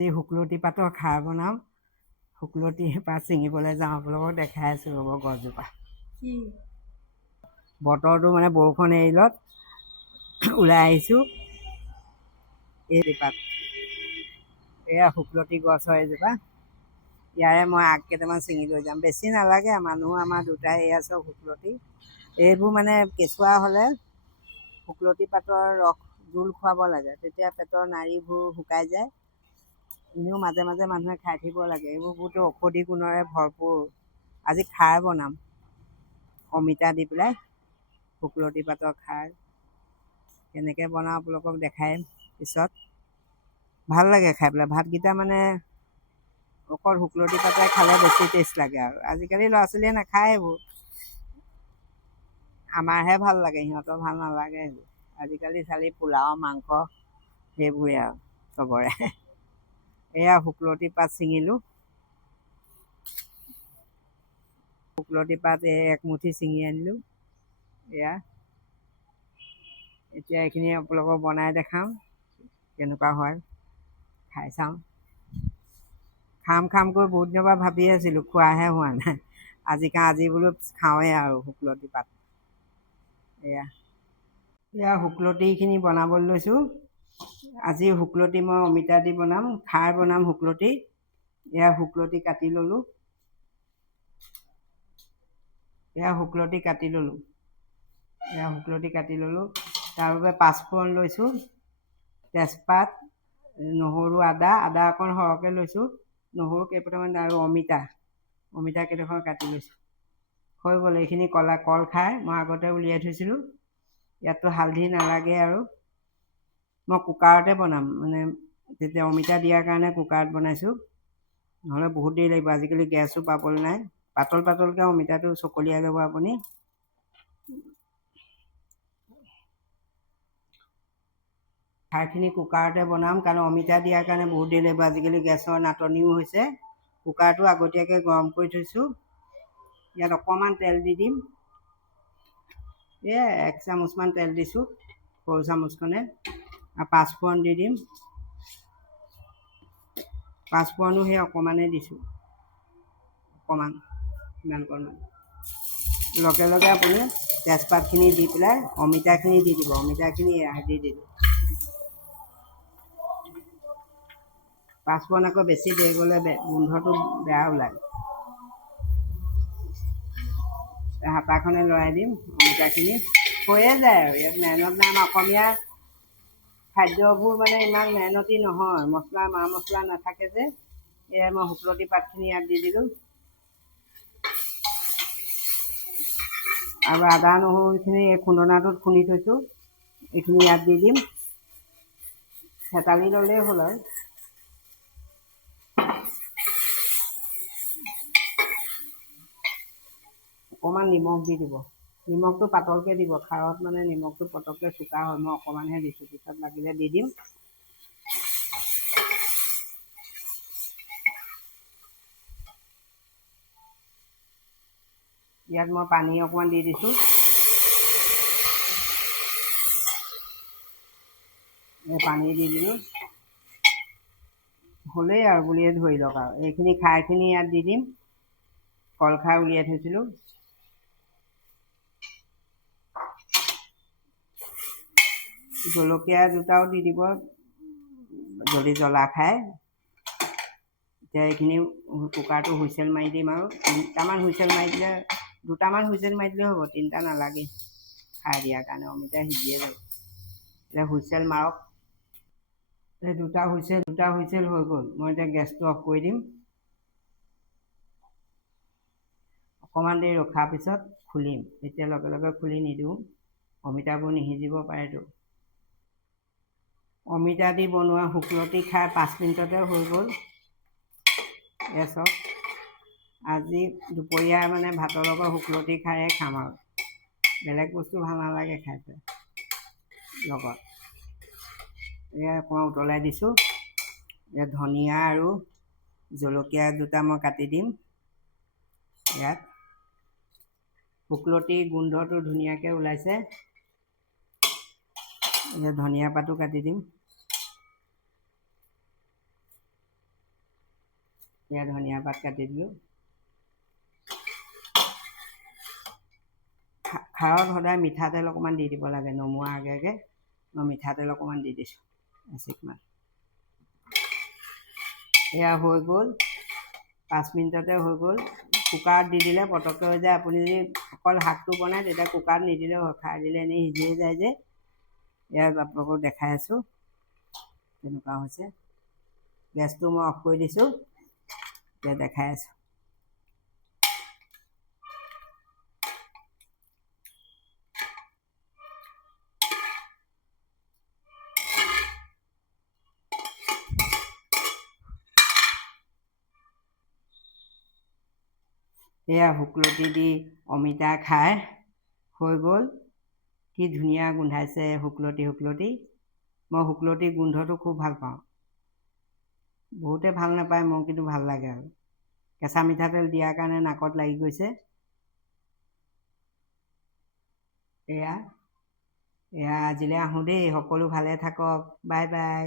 এই শুকলতি পাতৰ খাৰ বনাম। শুকলতি পাত ছিঙিবলৈ যাওঁ, আপোনালোকক দেখাই আছোঁ ৰ'ব গছজোপা। বতৰটো মানে বৰষুণ এৰিলত ওলাই আহিছোঁ। এই পাত এয়া শুকলতি গছ হয় এজোপা। ইয়াৰে মই আগ কেইটামান ছিঙি লৈ যাম, বেছি নালাগে। মানুহ আমাৰ দুটাই, এয়া চব শুকলতি। এইবোৰ মানে কেঁচুৱা হ'লে শুকলতি পাতৰ ৰস জোল খুৱাব লাগে, তেতিয়া পেটৰ নাড়ীবোৰ শুকাই যায়। এনেও মাজে মাজে মানুহে খাই থাকিব লাগে, এইবোৰ বহুতো ঔষধি গুণৰে ভৰপূৰ। আজি খাৰ বনাম, অমিতা দি পেলাই শুকলতি পাতৰ খাৰ। কেনেকৈ বনাওঁ আপোনালোকক দেখাই পিছত। ভাল লাগে খাই পেলাই। ভাতকেইটা মানে অকল শুকলতি পাতে খালে বেছি টেষ্ট লাগে আৰু। আজিকালি ল'ৰা ছোৱালীয়ে নাখায় এইবোৰ, আমাৰহে ভাল লাগে, সিহঁতৰ ভাল নালাগে এইবোৰ। আজিকালি চালি পোলাও মাংস সেইবোৰে আৰু চবৰে। এয়া শুকলতি পাত ছিঙিলোঁ। শুকলতি পাত একমুঠি ছিঙি আনিলোঁ। এয়া এতিয়া এইখিনি আপোনালোকক বনাই দেখাওঁ কেনেকুৱা হয়, খাই চাওঁ। খামকৈ বহুত দিনৰ পৰা ভাবি আছিলোঁ, খোৱাহে হোৱা নাই। আজি বোলো খাওঁৱেই আৰু শুকলতি পাত। এয়া শুকলতিখিনি বনাবলৈ লৈছোঁ। আজি শুকলতি মই অমিতা দি বনাম, খাৰ বনাম শুকলতি। এয়া শুকলতি কাটি ল'লোঁ। শুকলতি কাটি ল'লোঁ। তাৰ বাবে পাঁচফোৰণ লৈছোঁ, তেজপাত, নহৰু, আদা অকণ সৰহকৈ লৈছোঁ, নহৰু কেইফোটামান, আৰু অমিতা কেইডোখৰ কাটি লৈছোঁ। হৈ গ'ল এইখিনি। কল খাৰ মই আগতে উলিয়াই থৈছিলোঁ। ইয়াততো হালধি নালাগে আৰু। মই কুকাৰতে বনাম, মানে তেতিয়া অমিতা দিয়াৰ কাৰণে কুকাৰত বনাইছোঁ, নহ'লে বহুত দেৰি লাগিব। আজিকালি গেছো পাবলৈ নাই। পাতলকৈ অমিতাটো চকলিয়াই ল'ব আপুনি। খাৰখিনি কুকাৰতে বনাম, কাৰণ অমিতা দিয়াৰ কাৰণে বহুত দেৰি লাগিব। আজিকালি গেছৰ নাটনিও হৈছে। কুকাৰটো আগতীয়াকৈ গৰম কৰি থৈছোঁ। ইয়াত অকণমান তেল দি দিম। 1 চামুচমান তেল দিছোঁ, সৰু চামুচখনে। আৰু পাঁচফোৰণ দি দিম। পাঁচফোৰণো সেই অকণমানেই দিছোঁ, ইমানকণমান। লগে আপুনি তেজপাতখিনি দি পেলাই অমিতাখিনি দি দিব। অমিতাখিনি দি দিলোঁ। পাঁচফোৰণ আকৌ বেছি দেৰি গ'লে গোন্ধটো বেয়া ওলায়। হাতাখনে লৰাই দিম অমিতাখিনি। হৈয়ে যায় আৰু, ইয়াত মেহনত নাই। আমাৰ অসমীয়া খাদ্যবোৰ মানে ইমান মেহনতি নহয়, মা মছলা নাথাকে যে। এয়া মই শুকলতি পাতখিনি ইয়াত দি দিলোঁ, আৰু আদা নহৰুখিনি এই খুন্দনাটোত খুন্দি থৈছোঁ, এইখিনি ইয়াত দি দিম। থেতালি ল'লেই হ'ল আৰু। অকণমান নিমখ দি দিব। নিমখটো পাতলকৈ দিব, খাৰত মানে নিমখটো পটককৈ চোকা হয়। মই অকণমানহে দিছোঁ, পিছত লাগিলে দি দিম। ইয়াত মই পানী অকণমান দি দিছোঁ। পানী দি দিলোঁ, হ'লেই আৰু বুলিয়ে ধৰি লওক আৰু। এইখিনি খাৰখিনি ইয়াত দি দিম। কলখাৰ উলিয়াই থৈছিলোঁ। জলকীয়া দুটাও দি দিব যদি জ্বলা খায়। এতিয়া এইখিনি কুকাৰটো হুইচেল মাৰি দিম, আৰু 3টামান হুইচেল মাৰি দিলে, 2টামান হুইচেল মাৰি দিলেও হ'ব, 3টা নালাগে খাৰ দিয়াৰ কাৰণে। অমিতা সিজিয়ে যাব। এতিয়া হুইচেল মাৰক। এই 2টা হুইচেল হৈ গ'ল। মই এতিয়া গেছটো অফ কৰি দিম। অকণমান দেৰি ৰখাৰ পিছত খুলিম। এতিয়া লগে খুলি নিদিওঁ, অমিতাবোৰ নিসিজিব পাৰেতো। অমিতা দি বনোৱা শুকলতি খাৰ 5 মিনিটতে হৈ গ'ল। চব আজি দুপৰীয়া মানে ভাতৰ লগত শুকলতি খাৰে খাম আৰু। বেলেগ বস্তু ভাল নালাগে খাই পেলাই লগত। অকণমান উতলাই দিছোঁ। ইয়াত ধনিয়া আৰু জলকীয়া 2টা মই কাটি দিম। ইয়াত শুকলতিৰ গোন্ধটো ধুনীয়াকৈ ওলাইছে। ধনিয়া পাতো কাটি দিম। এয়া ধনিয়া পাত কাটি দিলোঁ। খাৰত সদায় মিঠাতেল অকণমান দি দিব লাগে, নমোৱাৰ আগে আগে মই মিঠাতেল অকণমান দি দিছোঁ এচিকমান। এয়া হৈ গ'ল, 5 মিনিটতে হৈ গ'ল। কুকাৰত দি দিলে পটককৈ হৈ যায়। আপুনি যদি অকল শাকটো বনায় তেতিয়া কুকাৰত নিদিলেও হয়, খাৰ দিলে এনেই সিজিয়ে যায় যে। এয়া আপোনালোকক দেখাই আছোঁ তেনেকুৱা হৈছে। গেছটো মই অফ কৰি দিছোঁ, এতিয়া দেখাই আছোঁ। এয়া শুকলতি দি অমিতা খাৰ হৈ গ'ল। কি ধুনীয়া গোন্ধাইছে শুকলতি। মই শুকলতিৰ গোন্ধটো খুব ভাল পাওঁ। বহুতে ভাল নাপায়, মোৰ কিন্তু ভাল লাগে আৰু। কেঁচা মিঠাতেল দিয়াৰ কাৰণে নাকত লাগি গৈছে। এয়া আজিলৈ আহোঁ দেই, সকলো ভালে থাকক, বাই বাই।